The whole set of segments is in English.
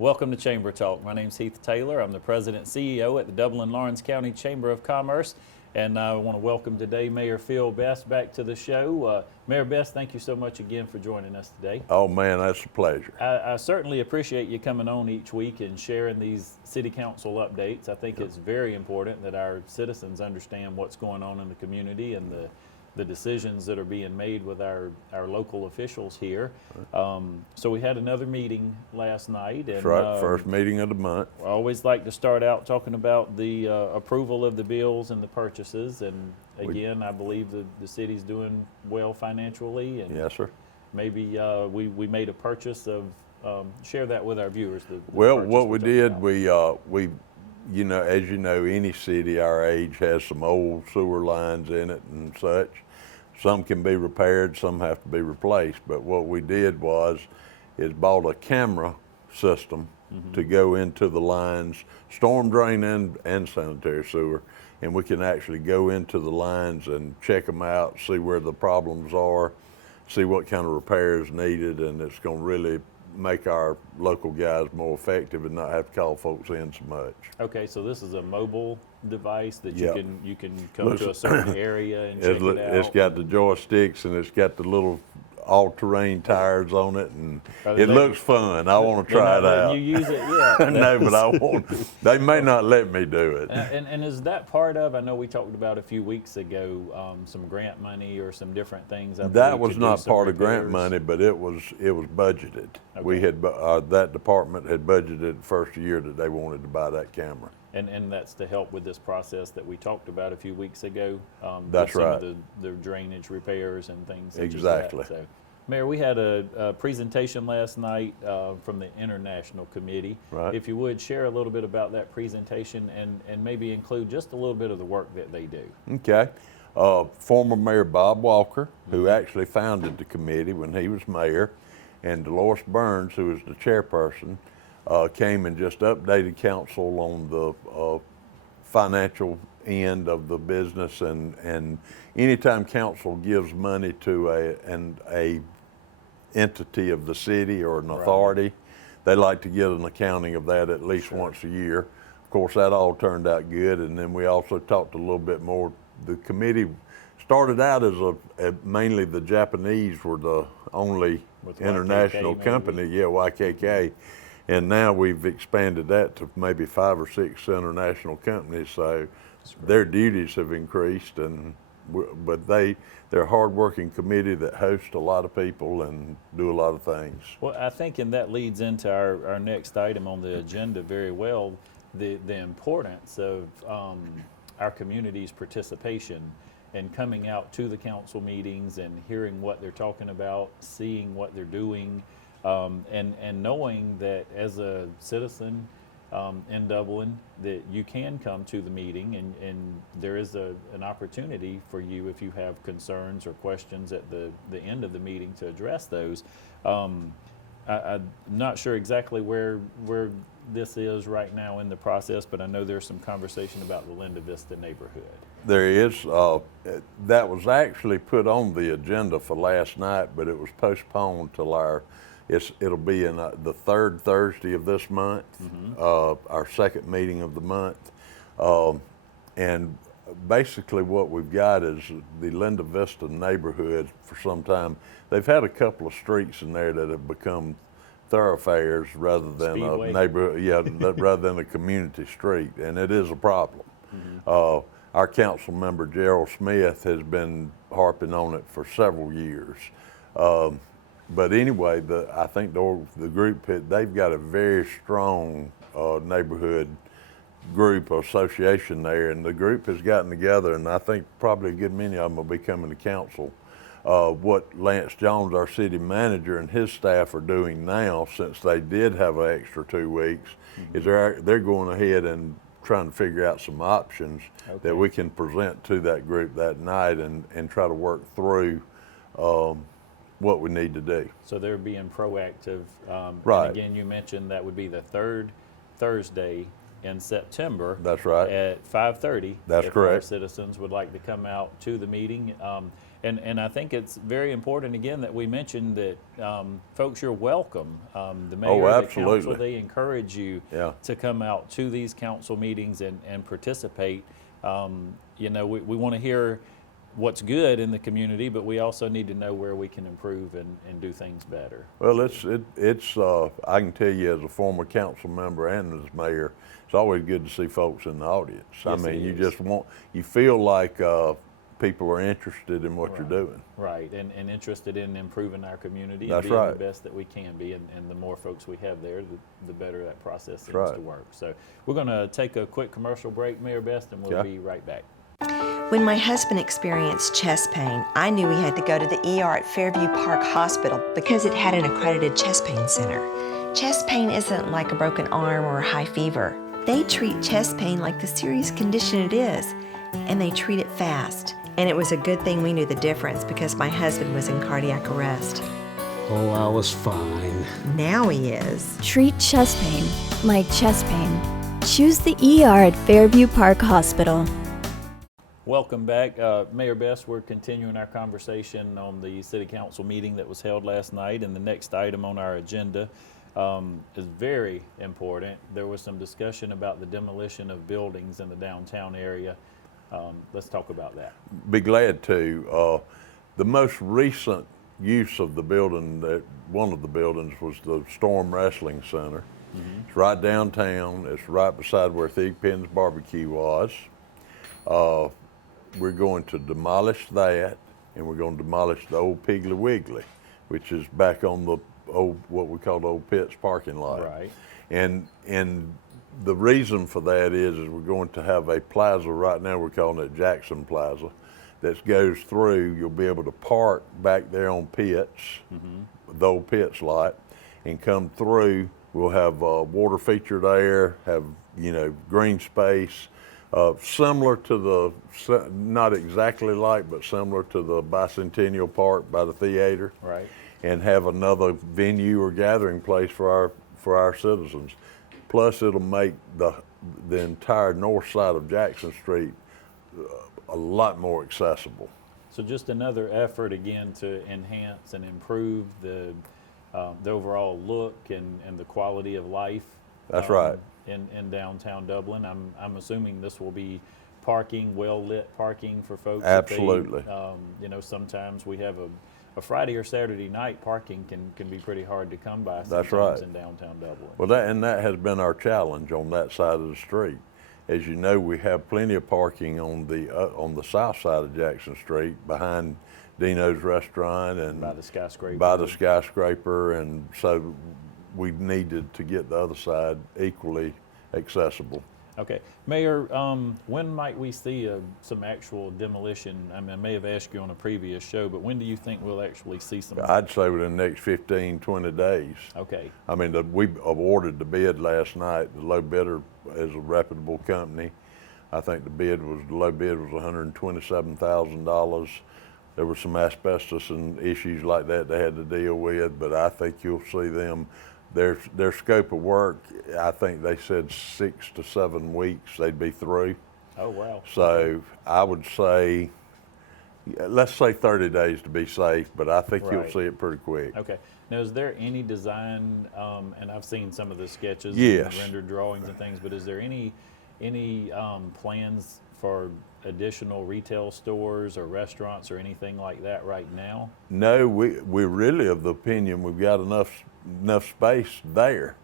Welcome to Chamber Talk. My name's Heath Taylor. I'm the President and CEO at the Dublin-Lawrence County Chamber of Commerce. And I want to welcome today Mayor Phil Best back to the show. Mayor Best, thank you so much again for joining us today. Oh man, that's a pleasure. I certainly appreciate you coming on each week and sharing these city council updates. I think it's very important that our citizens understand what's going on in the community and the decisions that are being made with our local officials here. So we had another meeting last night. And, That's right, first meeting of the month. I always like to start out talking about the approval of the bills and the purchases. And again, I believe the city's doing well financially. And yes, sir. Maybe we made a purchase of, share that with our viewers. Well, what we did, we, you know, as you know, any city our age has some old sewer lines in it and such. Some can be repaired, some have to be replaced. But what we did is bought a camera system to go into the lines, storm drain and sanitary sewer, and we can actually go into the lines and check them out, see where the problems are, see what kind of repairs needed, and it's going to really make our local guys more effective and not have to call folks in so much. Okay, so this is a mobile device that Yep. you can come to a certain area and check it out. It's got the joysticks and it's got the little all-terrain tires on it, and it looks fun. I want to try it out. You use it, yeah. No, but I won't. They may not let me do it. And is that part of? I know we talked about a few weeks ago some grant money or some different things. That was not part of grant money, but it was budgeted. Okay. We had that department had budgeted the first year that they wanted to buy that camera. And that's to help with this process that we talked about a few weeks ago. That's with some right. Of the drainage repairs and things. Exactly. So, Mayor, we had a presentation last night from the International Committee. Right. If you would share a little bit about that presentation and maybe include just a little bit of the work that they do. Okay. Former Mayor Bob Walker, who actually founded the committee when he was mayor, and Dolores Burns, who was the chairperson, came and just updated council on the financial end of the business, and anytime council gives money to a entity of the city or an authority, they like to get an accounting of that at least once a year. Of course, that all turned out good, and then we also talked a little bit more. The committee started out as mainly the Japanese were the only international company, YKK. And now we've expanded that to maybe 5 or 6 international companies, so their duties have increased. But they're a hard-working committee that hosts a lot of people and do a lot of things. Well, I think, and that leads into our next item on the agenda very well, the importance of our community's participation and coming out to the council meetings and hearing what they're talking about, seeing what they're doing. And knowing that as a citizen in Dublin that you can come to the meeting and there is an opportunity for you if you have concerns or questions at the end of the meeting to address those. I'm not sure exactly where this is right now in the process, but I know there's some conversation about the Linda Vista neighborhood. There is. That was actually put on the agenda for last night, but it was postponed till it'll be in the third Thursday of this month, our second meeting of the month. And basically what we've got is the Linda Vista neighborhood for some time. They've had a couple of streets in there that have become thoroughfares rather than Speedway. A neighborhood, rather than a community street, and it is a problem. Our council member Gerald Smith has been harping on it for several years. But anyway, I think the group, they've got a very strong neighborhood group association there, and the group has gotten together, and I think probably a good many of them will be coming to council. What Lance Jones, our city manager, and his staff are doing now, since they did have an extra 2 weeks, is they're going ahead and trying to figure out some options that we can present to that group that night and try to work through what we need to do. So they're being proactive. Right. And again, you mentioned that would be the third Thursday in September. That's right. At 5:30. That's if correct. Our citizens would like to come out to the meeting. And I think it's very important, again, that we mention that, folks, you're welcome. The mayor, the council, absolutely. they encourage you Yeah. to come out to these council meetings and participate. You know, we want to hear what's good in the community, but we also need to know where we can improve and do things better. Well, I can tell you as a former council member and as mayor, it's always good to see folks in the audience. I Yes, mean, it you is. just you feel like people are interested in what you're doing. Right, and interested in improving our community and That's being right. the best that we can be, and the more folks we have there, the better that process seems right. to work. So we're going to take a quick commercial break, Mayor Best, and we'll Okay. be right back. When my husband experienced chest pain, I knew he had to go to the ER at Fairview Park Hospital because it had an accredited chest pain center. Chest pain isn't like a broken arm or a high fever. They treat chest pain like the serious condition it is, and they treat it fast. And it was a good thing we knew the difference because my husband was in cardiac arrest. Oh, I was fine. Now he is. Treat chest pain like chest pain. Choose the ER at Fairview Park Hospital. Welcome back. Mayor Best, we're continuing our conversation on the City Council meeting that was held last night, and the next item on our agenda is very important. There was some discussion about the demolition of buildings in the downtown area. Let's talk about that. Be glad to. The most recent use of the building, one of the buildings, was the Storm Wrestling Center. It's right downtown. It's right beside where Thigpen's Barbecue was. We're going to demolish that, and we're going to demolish the old Piggly Wiggly, which is back on the old, what we call the old Pitts parking lot. Right. And the reason for that is we're going to have a plaza right now. We're calling it Jackson Plaza, that goes through. You'll be able to park back there on Pitts, the old Pitts lot, and come through. We'll have water feature there, have green space. Similar to not exactly like, but similar to the Bicentennial Park by the theater. Right. And have another venue or gathering place for our citizens. Plus, it'll make the entire north side of Jackson Street a lot more accessible. So just another effort, again, to enhance and improve the overall look and the quality of life. That's right. In downtown Dublin. I'm assuming this will be parking, well-lit parking for folks. Absolutely. Sometimes we have a Friday or Saturday night parking can be pretty hard to come by That's sometimes right. in downtown Dublin. Well, that has been our challenge on that side of the street. As you know, we have plenty of parking on the south side of Jackson Street behind Dino's Restaurant and By the skyscraper. By the skyscraper, and so we needed to get the other side equally accessible. Okay. Mayor, when might we see some actual demolition? I mean, I may have asked you on a previous show, but when do you think we'll actually see some? I'd say within the next 15, 20 days. Okay. I mean, we awarded the bid last night. The low bidder is a reputable company. I think the low bid was $127,000. There were some asbestos and issues like that they had to deal with, but I think you'll see them. Their scope of work, I think they said 6 to 7 weeks they'd be through. Oh, wow. So I would say, let's say 30 days to be safe, but I think you'll Right. see it pretty quick. Okay. Now, is there any design, and I've seen some of the sketches Yes. and rendered drawings and things, but is there any plans for additional retail stores or restaurants or anything like that right now? No, we're really of the opinion we've got enough space there.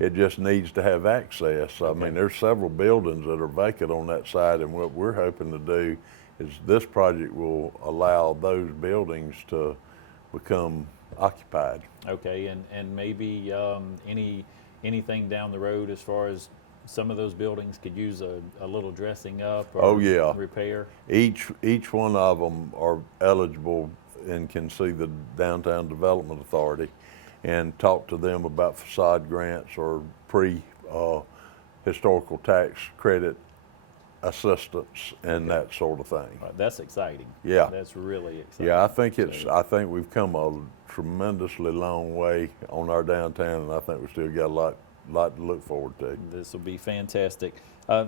It just needs to have access. I mean, there's several buildings that are vacant on that side, and what we're hoping to do is this project will allow those buildings to become occupied. Okay, and maybe anything down the road as far as some of those buildings could use a little dressing up or Oh, yeah. repair? Each one of them are eligible and can see the Downtown Development Authority and talk to them about facade grants or historical tax credit assistance and that sort of thing. Right, that's exciting. Yeah. That's really exciting. Yeah, I think we've come a tremendously long way on our downtown, and I think we still got a lot to look forward to. This will be fantastic.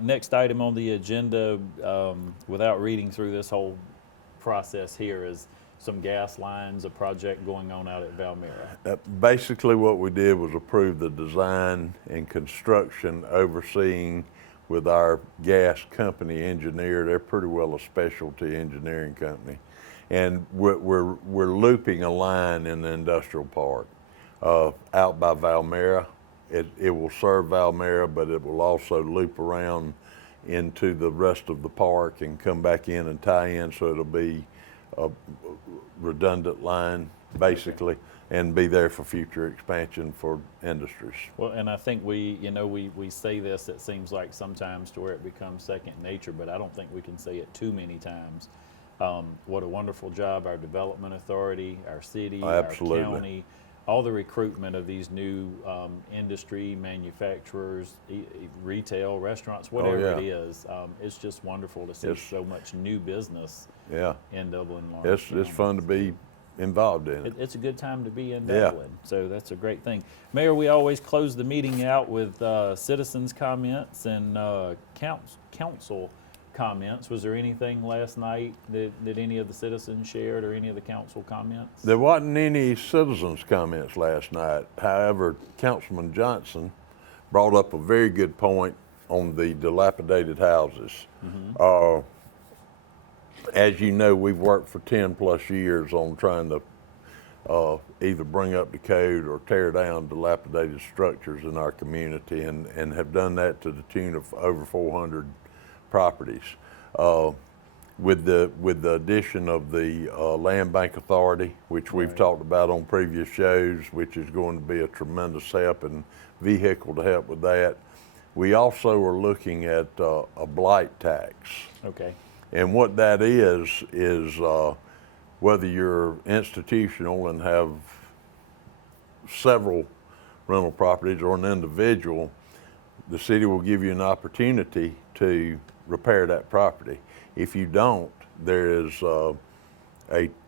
Next item on the agenda, without reading through this whole process here is some gas lines, a project going on out at Valmera. Basically, what we did was approve the design and construction overseeing with our gas company engineer. They're pretty well a specialty engineering company. And we're looping a line in the industrial park out by Valmera. It will serve Valmera, but it will also loop around into the rest of the park and come back in and tie in, so it'll be a redundant line, basically, and be there for future expansion for industries. Well, and I think we say this, it seems like sometimes to where it becomes second nature, but I don't think we can say it too many times. What a wonderful job our development authority, our city, Absolutely. our county, all the recruitment of these new industry, manufacturers, retail, restaurants, whatever it is. It's just wonderful to see so much new business in Dublin. It's fun to be involved in it. It's a good time to be in Dublin, so that's a great thing. Mayor, we always close the meeting out with citizens' comments and council comments. Was there anything last night that any of the citizens shared or any of the council comments? There wasn't any citizens' comments last night. However, Councilman Johnson brought up a very good point on the dilapidated houses. As you know, we've worked for 10 plus years on trying to either bring up the code or tear down dilapidated structures in our community, and have done that to the tune of over 400 properties. With the addition of the Land Bank Authority, which we've talked about on previous shows, which is going to be a tremendous help and vehicle to help with that. We also are looking at a blight tax. Okay. And what that is whether you're institutional and have several rental properties or an individual, the city will give you an opportunity to repair that property. If you don't, there is a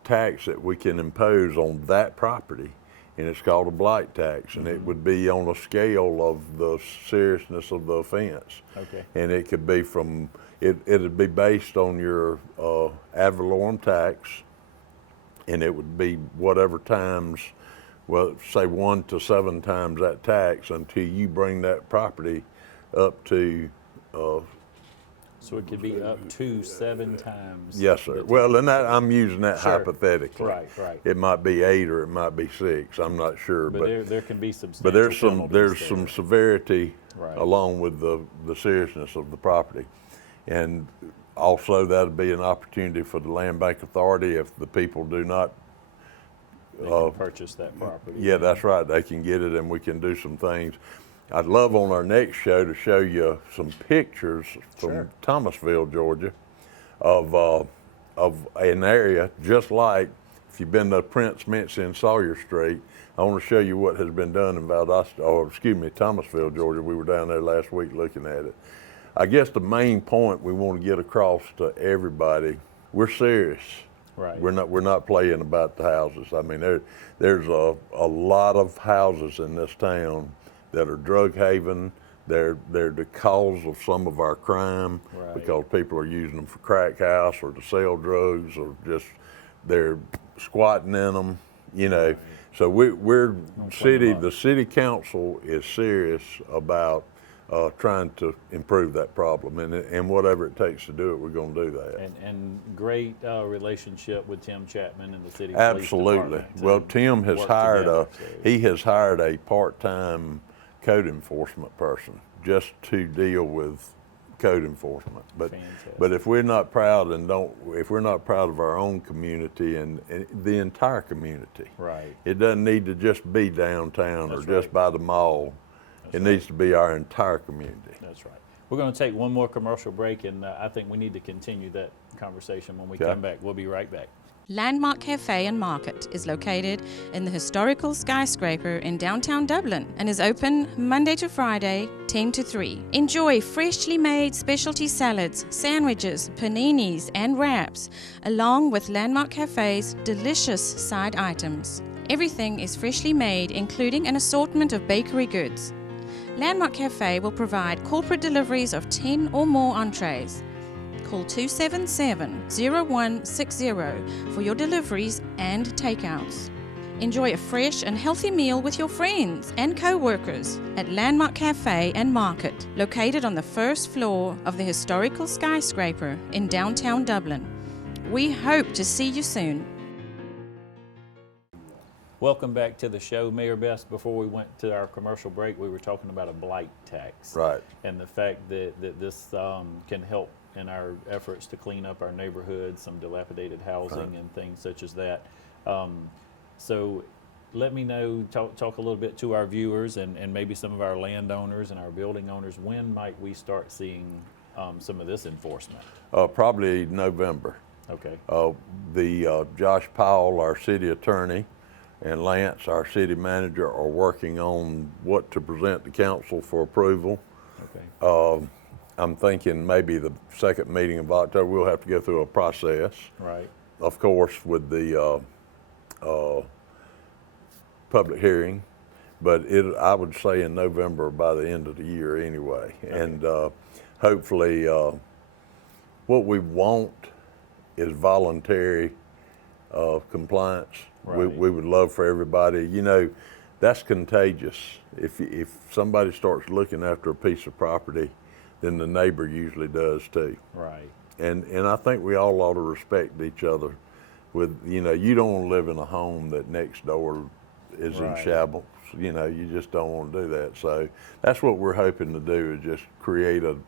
tax that we can impose on that property, and it's called a blight tax, and it would be on a scale of the seriousness of the offense. Okay. And it could be it'd be based on your ad valorem tax, and it would be whatever times, well, say 1 to 7 times that tax until you bring that property up to So it could be up to 7 times. yes, sir. Well, and that, I'm using that Sure. hypothetically. Right. It might be 8 or it might be 6. I'm not sure. But there can be substantial But there's penalties some there. severity Right. along with the seriousness of the property. And also that'd be an opportunity for the Land Bank Authority if the people do not. They can purchase that property. Yeah, that's right. They can get it and we can do some things. I'd love on our next show to show you some pictures from Thomasville, Georgia, of an area just like, if you've been to Prince Mincy and Sawyer Street, I want to show you what has been done in Thomasville, Georgia. We were down there last week looking at it. I guess the main point we want to get across to everybody, we're serious. Right. We're not playing about the houses. I mean, there's a lot of houses in this town that are drug haven. They're the cause of some of our crime because people are using them for crack house or to sell drugs or just they're squatting in them, you know. Right. So the city council is serious about trying to improve that problem, and whatever it takes to do it, we're going to do that. And great relationship with Tim Chapman and the city police Absolutely. department. Well, Tim has hired a part-time code enforcement person just to deal with code enforcement. But if we're not proud of our own community and the entire community, right, it doesn't need to just be downtown or just by the mall. It needs to be our entire community. That's right. We're going to take one more commercial break, and I think we need to continue that conversation when we come back. We'll be right back. Landmark Cafe and Market is located in the historical skyscraper in downtown Dublin and is open Monday to Friday, 10 to 3. Enjoy freshly made specialty salads, sandwiches, paninis, and wraps, along with Landmark Cafe's delicious side items. Everything is freshly made, including an assortment of bakery goods. Landmark Cafe will provide corporate deliveries of 10 or more entrees. call 277-0160 for your deliveries and takeouts. Enjoy a fresh and healthy meal with your friends and co-workers at Landmark Cafe and Market, located on the first floor of the historical skyscraper in downtown Dublin. We hope to see you soon. Welcome back to the show. Mayor Best, before we went to our commercial break, we were talking about a blight tax. Right. And the fact that this can help in our efforts to clean up our neighborhoods, some dilapidated housing and things such as that. So let me know, talk a little bit to our viewers and maybe some of our landowners and our building owners. When might we start seeing some of this enforcement? Probably November. Okay. Josh Powell, our city attorney, and Lance, our city manager, are working on what to present to council for approval. Okay. I'm thinking maybe the second meeting of October, we'll have to go through a process. Right. Of course, with the public hearing, but I would say in November by the end of the year anyway. Okay. And hopefully what we want is voluntary compliance. Right. We would love for everybody, that's contagious. If somebody starts looking after a piece of property, then the neighbor usually does too. Right. And I think we all ought to respect each other. You don't want to live in a home that next door is in shambles. You just don't want to do that. So that's what we're hoping to do, is just create an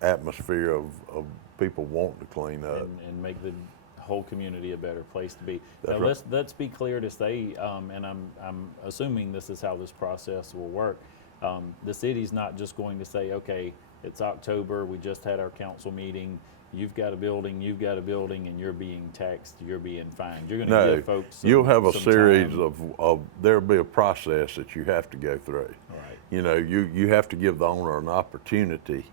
atmosphere of people wanting to clean up. And make the whole community a better place to be. That's now right. let's be clear to say, and I'm assuming this is how this process will work. The city's not just going to say, okay, it's October, we just had our council meeting, you've got a building, and you're being taxed, you're being fined. You're going to give folks you'll have a some series time. of there'll be a process that you have to go through. Right. You have to give the owner an opportunity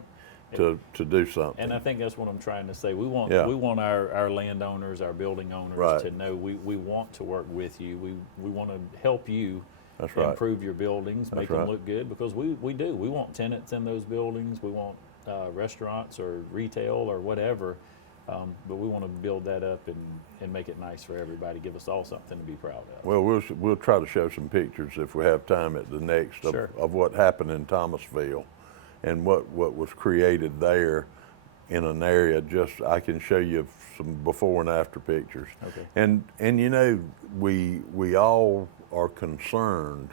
to do something. And I think that's what I'm trying to say. We want our landowners, our building owners to know we want to work with you. We want to help you improve your buildings, make them look good, because we do. We want tenants in those buildings. We want restaurants or retail or whatever, but we want to build that up and make it nice for everybody, give us all something to be proud of. Well, we'll try to show some pictures if we have time at the next of what happened in Thomasville and what was created there in an area. I can show you some before and after pictures. Okay. And we all are concerned,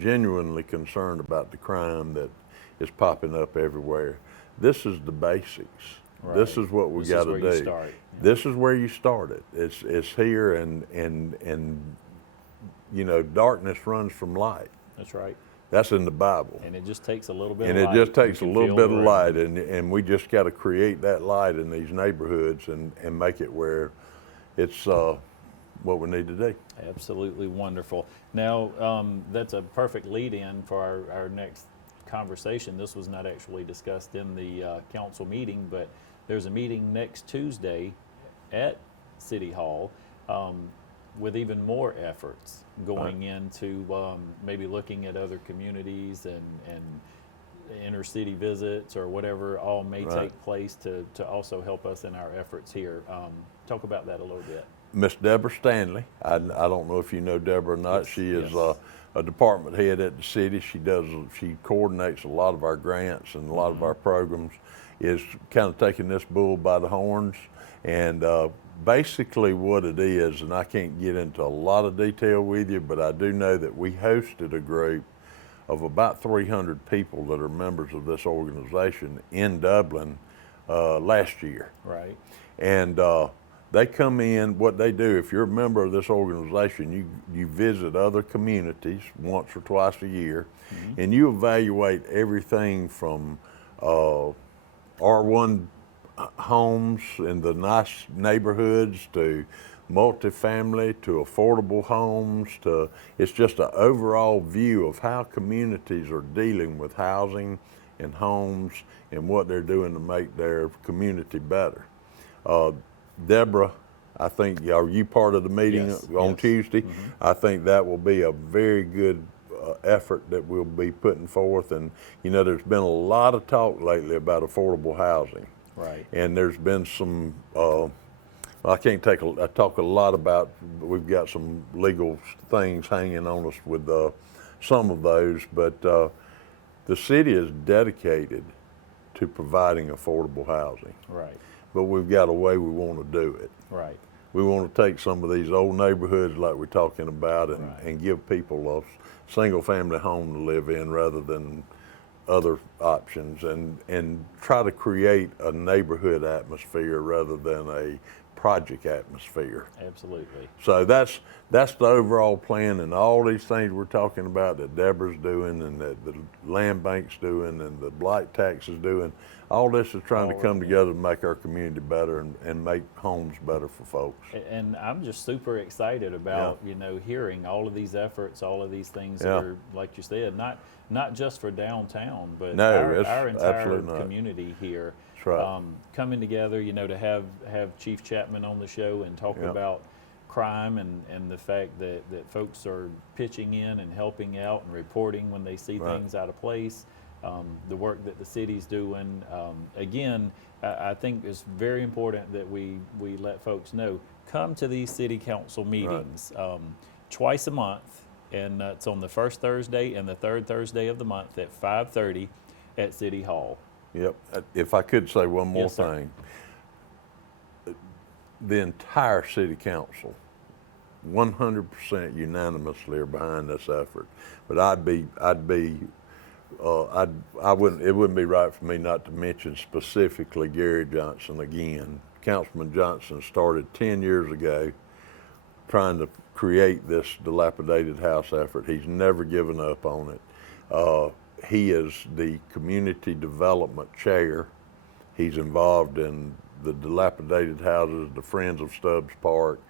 genuinely concerned about the crime that is popping up everywhere. This is the basics. Right. This is what we got to do. This is where you start it. It's here, and darkness runs from light. That's right. That's in the Bible. And it just takes a little bit and of light. And it just takes a little bit of light, and and we just got to create that light in these neighborhoods and make it where it's what we need to do. Absolutely wonderful. Now, that's a perfect lead-in for our next conversation. This was not actually discussed in the council meeting, but there's a meeting next Tuesday at City Hall with even more efforts going into maybe looking at other communities and inner city visits or whatever all may take place to also help us in our efforts here. Talk about that a little bit. Miss Deborah Stanley, I don't know if you know Deborah or not. Yes, she is a department head at the city. She coordinates a lot of our grants and a lot of our programs, is kind of taking this bull by the horns. And basically what it is, and I can't get into a lot of detail with you, but I do know that we hosted a group of about 300 people that are members of this organization in Dublin last year. Right. And they come in, what they do, if you're a member of this organization, you visit other communities once or twice a year, and you evaluate everything from R1 homes in the nice neighborhoods to multifamily to affordable homes it's just an overall view of how communities are dealing with housing and homes and what they're doing to make their community better. Deborah, I think, are you part of the meeting on Tuesday? I think that will be a very good effort that we'll be putting forth. And, there's been a lot of talk lately about affordable housing. Right. And there's been some, I can't I talk a lot about, we've got some legal things hanging on us with some of those, but the city is dedicated to providing affordable housing. Right. But we've got a way we want to do it. Right. We want to take some of these old neighborhoods like we're talking about and give people a single family home to live in rather than other options, and try to create a neighborhood atmosphere rather than a project atmosphere. Absolutely. So that's the overall plan, and all these things we're talking about that Deborah's doing and that the land bank's doing and the Blight Tax is doing, all this is trying to come together to make our community better and make homes better for folks. And I'm just super excited about, hearing all of these efforts, all of these things that are, like you said, not just for downtown, but our entire community here. That's right. Coming together, to have Chief Chapman on the show and talk about crime and the fact that folks are pitching in and helping out and reporting when they see things out of place. The work that the city's doing. Again, I think it's very important that we let folks know, come to these city council meetings twice a month, and it's on the first Thursday and the third Thursday of the month at 5:30 at City Hall. Yep. If I could say one more Yes, sir. thing. The entire city council, 100% unanimously are behind this effort. But it wouldn't be right for me not to mention specifically Gary Johnson again. Councilman Johnson started 10 years ago trying to create this dilapidated house effort. He's never given up on it. He is the community development chair. He's involved in the dilapidated houses, the Friends of Stubbs Park,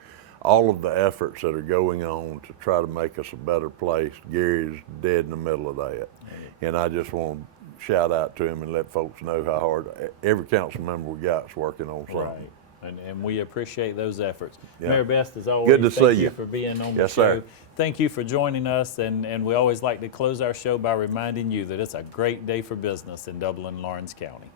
all of the efforts that are going on to try to make us a better place. Gary's dead in the middle of that. And I just want to shout out to him and let folks know how hard every council member we got is working on something. Right. And we appreciate those efforts. Yeah. Mayor Best, as always, Good to thank see you you. for being on the Yes, show. sir. Thank you for joining us, and we always like to close our show by reminding you that it's a great day for business in Dublin, Lawrence County.